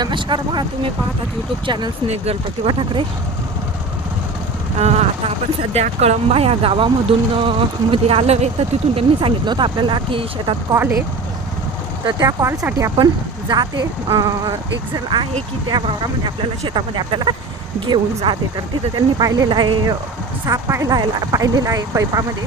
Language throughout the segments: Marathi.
नमस्कार बघा तुम्ही पाहतात YouTube channel snake girl Pratibha Thackeray. आता आपण सध्या कळंबा या गावामधून मध्ये आलो आहे. तर तिथून त्यांनी सांगितलं होतं आपल्याला की शेतात कॉल आहे. तर त्या कॉलसाठी आपण जाते एक जण आहे की त्या वावरामध्ये आपल्याला शेतामध्ये आपल्याला घेऊन जाते तर तिथं त्यांनी पाहिलेलं आहे साप पाहिला आहे पाहिलेला आहे पैपामध्ये.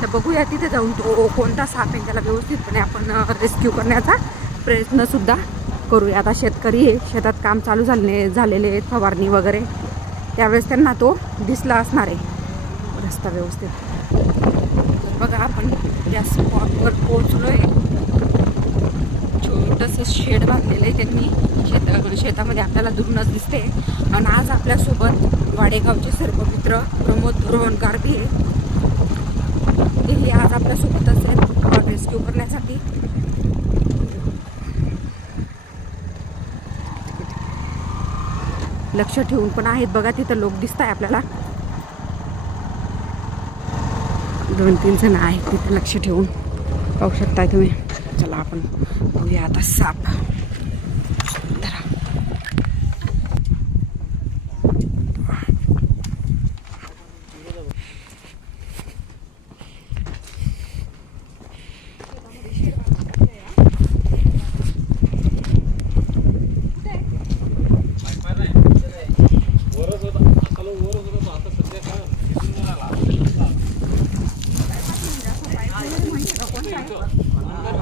तर बघूया तिथे जाऊन तो कोणता साप आहे त्याला व्यवस्थितपणे आपण रेस्क्यू करण्याचा प्रयत्नसुद्धा करूया. आता शेतकरी आहे शेतात काम चालू झाले झालेले आहेत फवारणी वगैरे. त्यावेळेस त्यांना तो दिसला असणार आहे. रस्ता व्यवस्थित. तर बघा आपण त्या स्पॉटवर पोहोचलो आहे छोटंसं शेड बांधलेलं आहे त्यांनी. शेता शेतामध्ये आपल्याला दुरूनच दिसते. आणि आज आपल्यासोबत वाडेगावचे सर्व मित्र प्रमोद धोरणकार बी आहे. हे आज आपल्यासोबतच आहेत. रेस्क्यू करण्यासाठी. लक्ष ठेवून पण आहेत. बघा तिथं लोक दिसत आहे आपल्याला. दोन तीन जण आहेत तिथं लक्ष ठेवून. पाहू शकताय तुम्ही. चला आपण बघूया आता साप धरा.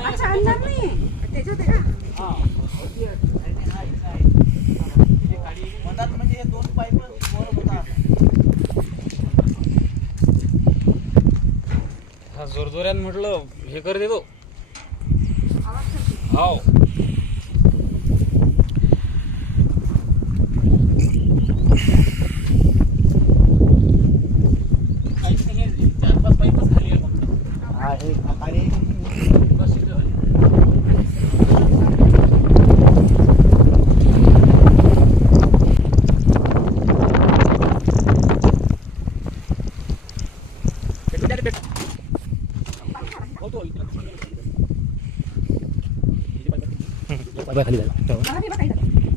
अच्छा अंदर नाही त्याच्यात आहे का म्हणतात म्हणजे हे दोन पाईप वर होतात हा म्हटलं हे कर देतो हाव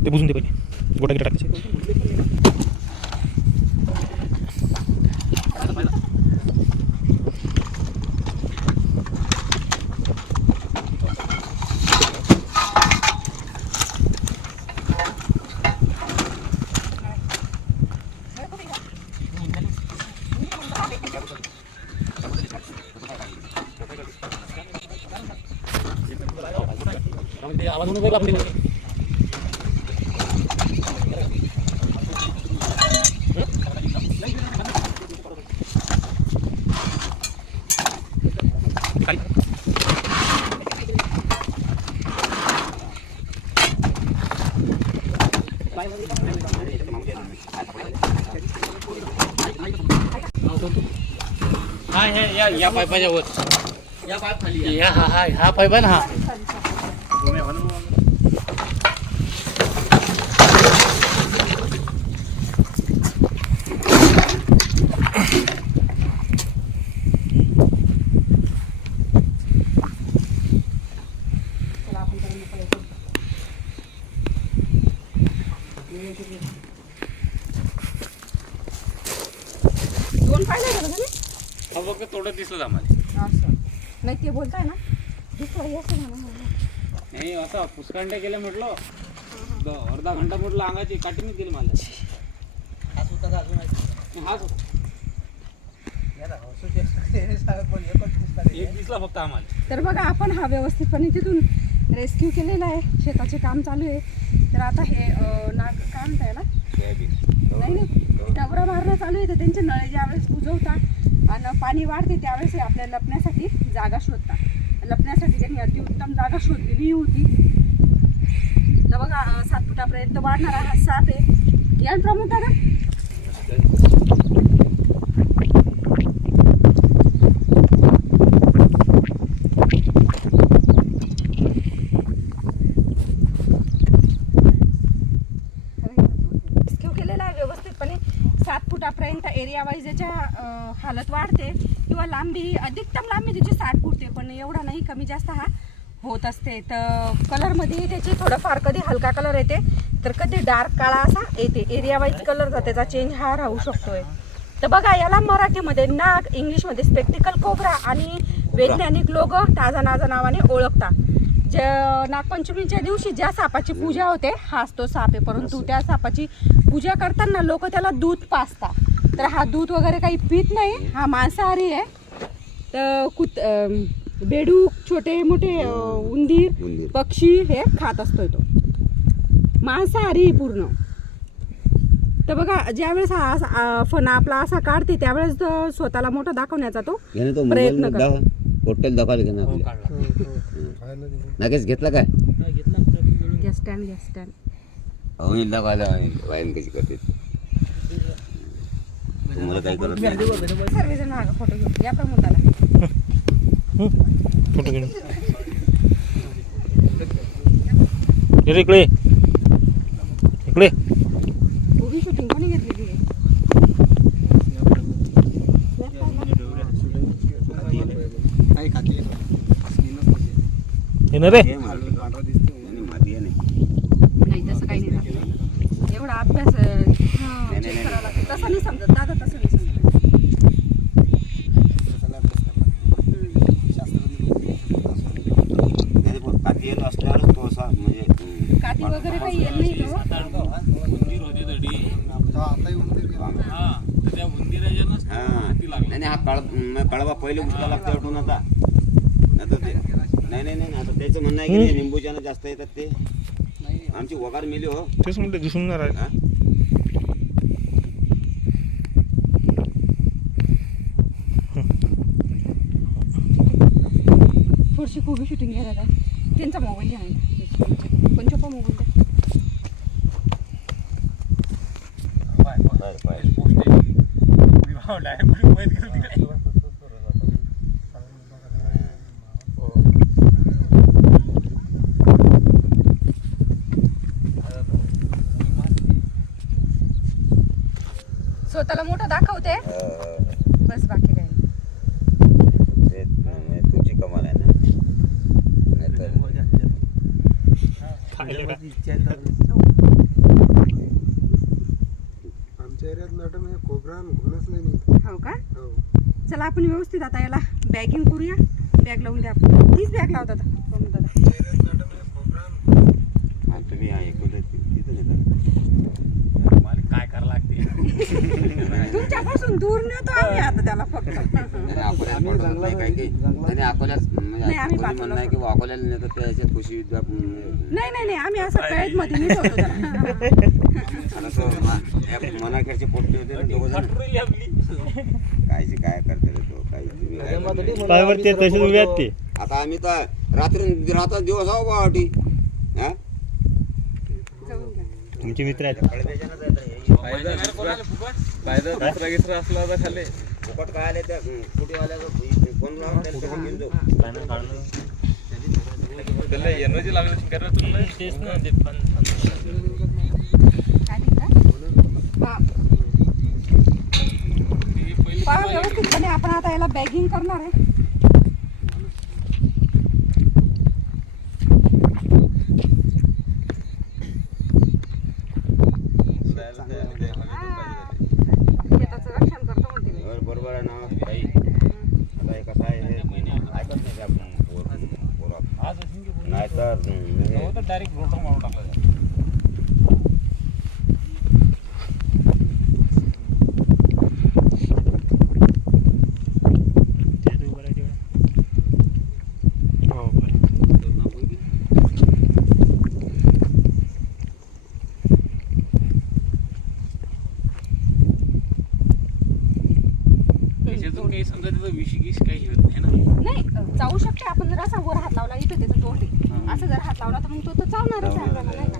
ते बुजून दे पहिले गोटा गिटा टाकायचे ते आवाज होऊन जाईल हाय हे या या पाईपाच्या वर या पाईप खाली आहे. या हा हा हा पाईप आहे ना हा दोन पाहिजे का तुम्ही हा बघ थोडं दिसलं आम्हाला असं नाही ते बोलताय ना हे असं म्हणा. नाही असं पुष्कांड्या केलं म्हटलं द- अर्धा घंटा म्हटलं अंगाची काठी नाही दिली मला हा का अजून आहे? हाच होता. हे एकच रे. एक दिसला फक्त आम्हाला तर बघा आपण हा व्यवस्थितपणे तिथून रेस्क्यू केलेला आहे. शेताचे काम चालू आहे. तर आता हे नाग काय म्हणताय ना नाही नाही. डबरा मारणं चालू आहे. तर त्यांचे नळे ज्यावेळेस बुजवतात आणि पाणी वाढते त्यावेळेस हे आपल्या लपण्यासाठी जागा शोधतात. लपण्यासाठी त्यांनी अतिउत्तम जागा शोधलेली होती. तर बघा सात फुटापर्यंत वाढणारा हा साप आहे. या प्रमुख दादा रेस्क्यू केलेला आहे व्यवस्थितपणे सात फुटापर्यंत एरिया वाईज याच्या हालत वाढते किंवा लांबी अधिकतम लांबी त्याची साठ फुटते पण एवढा नाही कमी जास्त हा होत असते. तर कलरमध्ये त्याची थोडंफार कधी हलका कलर येते तर कधी डार्क काळा असा येते. एरिया वाईज कलरचा त्याचा चेंज हा राहू शकतोय. तर बघा याला मराठीमध्ये नाग इंग्लिशमध्ये स्पेक्टिकल कोबरा आणि वैज्ञानिक लोक ताजा नाजा नावाने ओळखतात. जे नागपंचमीच्या दिवशी ज्या सापाची पूजा होते हाच तो साप आहे. परंतु त्या सापाची पूजा करताना लोक त्याला दूध पाजतात. तर हा दूध वगैरे काही पित नाही हा मांसाहारी आहे. तर कुत बेडूक छोटे मोठे उंदीर पक्षी हे खात असतोय तो. मांसाहारी पूर्ण. तर बघा ज्यावेळेस हा फणा आपला असा काढते त्यावेळेस तो स्वतःला मोठा दाखवण्याचा तो प्रयत्न मोबाईल हो. नक्कीच घेतला काय? गॅस स्टँड गॅस स्टँड वायन कशी करते? तुम्हाला काही करत नाही? सर्वजण मागं फोटो घेऊ या प्रमोदाला फोटो घेऊन. इकडे. इकडे उभी शूटिंग कोणी घेतलेली आहे काही खाती आहे. स्किनच नसते. ये ना रे हे नाही. नाही तसं काही नाही राहत. एवढा अभ्यास अं, हा, check करावा लागतो. तसं नाही समजत दादा तसं नाही समजत. हम्म. शास्त्रज्ञ लोक असं. नाही, पण काठी येत असल्यावरच तो असा म्हणजे काठी वगैरे काही येत नाही तो उंदीर होते तडी हा, ते. हा तर त्या उंदीराच्यानंच हा हाती लागला नाही नाही, हा कळ म- कळवा पहिले उचला लागते वाटून आता नाही तर ते नाही नाही नाही आता त्याचं म्हणणं आहे की नाही, निंबूच्यानं जास्त येतात ते. नाही आमची वगार मिली हो. तेच म्हणते दिसून नाही राहिलं. हा? थोडीशी खूप शूटिंग घ्या दादा त्यांचा मोबाईल घ्या. पंचोपा मोबाईल द्या. बरं. स्वतःला मोठं दाखवते. बस बाकी काही नाही. ते तुमची कमाल आहे ना. नाहीतर आमच्या एरियात मॅडम हे कोबरा आणि घोणच नाही निघत. हो का? हो. चला आपण व्यवस्थित आता याला बॅगिंग करूया. बॅग लावून द्या आपण. तीच बॅग लावतात दादा आमच्या एरियात मॅडम हे कोबरा आणि आणि तुम्ही एकवले तिथं येतात मला काय करावं लागते. तुमच्यापासून दूर नेतो आम्ही आता त्याला फक्त. नाही, अकोल्यात नाही काही काही. नाही नाही, अकोल्यात म्हणजे नाही, आम्ही कोणी म्हणणं की अकोल्याला नेतात त्या ह्याच्यात खुशी विद्या नाही. नाही नाही आम्ही असं कळत मध्ये नाही ठेवतो त्याला. आता तो मा- एक मनाखेरचे पोट्टे होते ना दोघं जण. ठुरली आपली कायचे काय करते रे तो काही तुम्ही काय करत? नाही. पायावर ते तसेच उभे आहेत ते आता आम्ही तर रात्री रात्र दिवस आहो बाटी हा. तुमचे मित्र आहेत. कोणाला फुकट फुकट काय आले त्या फुटेवाल्याचा फोन लावून त्याला घेऊन जाऊ. काय म्हणता? पहा. पहा व्यवस्थितपणे आपण आता याला बॅगिंग करणार आहे शेताचं रक्षण करतो म्हणते मी. बरोबर बरोबर आहे ना बाई आता हे कसं आहे हे ऐकत नाही त्या पोर- पोरं. आज असेल की बोलू. नाहीतर हम्म, हो तर डायरेक्ट रोटर मारून टाकला त्याला. तेच उभं राहिलं. हो बरं. त्याच्यातून काही गिश काही होत नाही. ना नाही जाऊ शकते. आपण जर असा वर हात लावला इथं त्याचं तोंड आहे. असं जर हात लावला तर मग तो तर चावणारच आहे आपल्याला नाही का?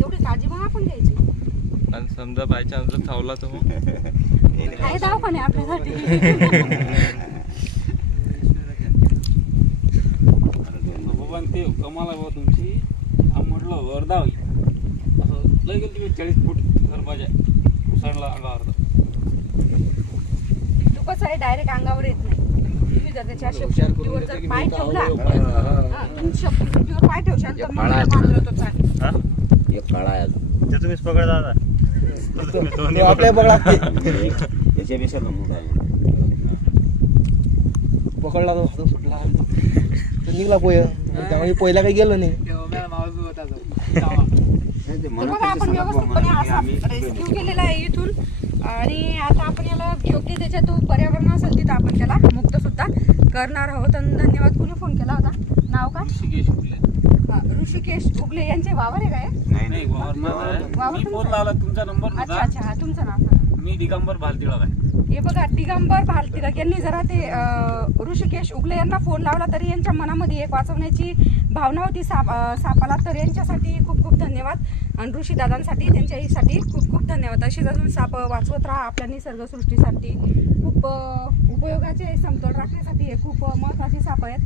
एवढी काळजी मग आपण घ्यायची. आणि समजा बाय चान्स जर थावला तर मग? आहे दवाखाने आपल्यासाठी. बाबा ते कमाल आहे बाबा तुमची. म्हटलं वर्धा होईल. असं लय गेलं तिकडे चाळीस फूट गरबाच्या उसळला अंगावर तू कसं आहे डायरेक्ट अंगावर येत नाही. तुम्ही जर त्याच्या शेपटीवर जर पाय ठेवला हा, तुम्ही शेपटीवर पाय ठेवशाल तर मग मांजर तो चालेल हा? एक काळा आहे अजून. ते तुम्हीच पकडा आता तो आपल्या बघ लागते एक याच्यापेक्षा लंबूट आहे. पकडला तो हात सुटला तो. निघला पोय. त्यामुळे पहिला काही गेलो नाही. तर बघा आपण व्यवस्थितपणे असा रेस्क्यू केलेला आहे इथून. आणि आता आपण याला योग्य त्याच्या तो पर्यावरण असेल तिथं आपण त्याला मुक्त सुद्धा करणार आहोत. आणि धन्यवाद कुणी फोन केला होता? नाव का ऋषिकेश उगले. हा, ऋषिकेश उगले यांचे वावर आहे काय नाही नाही नाही. वावर माझा आहे. वावर मी तुमचं? फोन आहे? लावला तुमचा नंबर अच्छा अच्छा हा तुमचं नाव सांगा. मी दिगंबर भालतिळक आहे. हे बघा दिगंबर भालतिलक यांनी जरा ते अं, ऋषिकेश उगले यांना फोन लावला तरी यांच्या मनामध्ये एक वाचवण्याची भावना होती साप अं, सापाला. तर यांच्यासाठी खूप खूप धन्यवाद. आणि ऋषीदादांसाठी त्यांच्यासाठी खूप खूप धन्यवाद. अशीच अजून साप वाचवत राहा आपल्या निसर्गसृष्टीसाठी खूप उपयोगाचे समतोल राखण्यासाठी हे खूप महत्त्वाचे साप आहेत.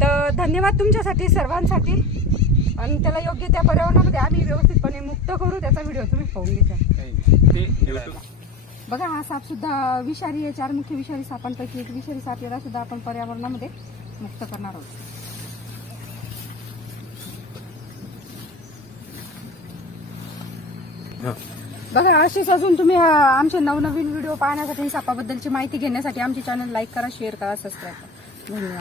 तर धन्यवाद तुमच्यासाठी सर्वांसाठी. आणि त्याला योग्य त्या पर्यावरणामध्ये आम्ही व्यवस्थितपणे मुक्त करू त्याचा व्हिडिओ तुम्ही पाहून घेता बघा हा साप सुद्धा विषारी आहे. चार मुख्य विषारी सापांपैकी एक विषारी साप याला सुद्धा आपण पर्यावरणामध्ये मुक्त करणार आहोत. बघा अशीच अजून तुम्ही आमचे नवनवीन व्हिडिओ पाहण्यासाठी सापाबद्दलची माहिती घेण्यासाठी आमचे चॅनल लाईक करा शेअर करा सबस्क्राईब करा. धन्यवाद.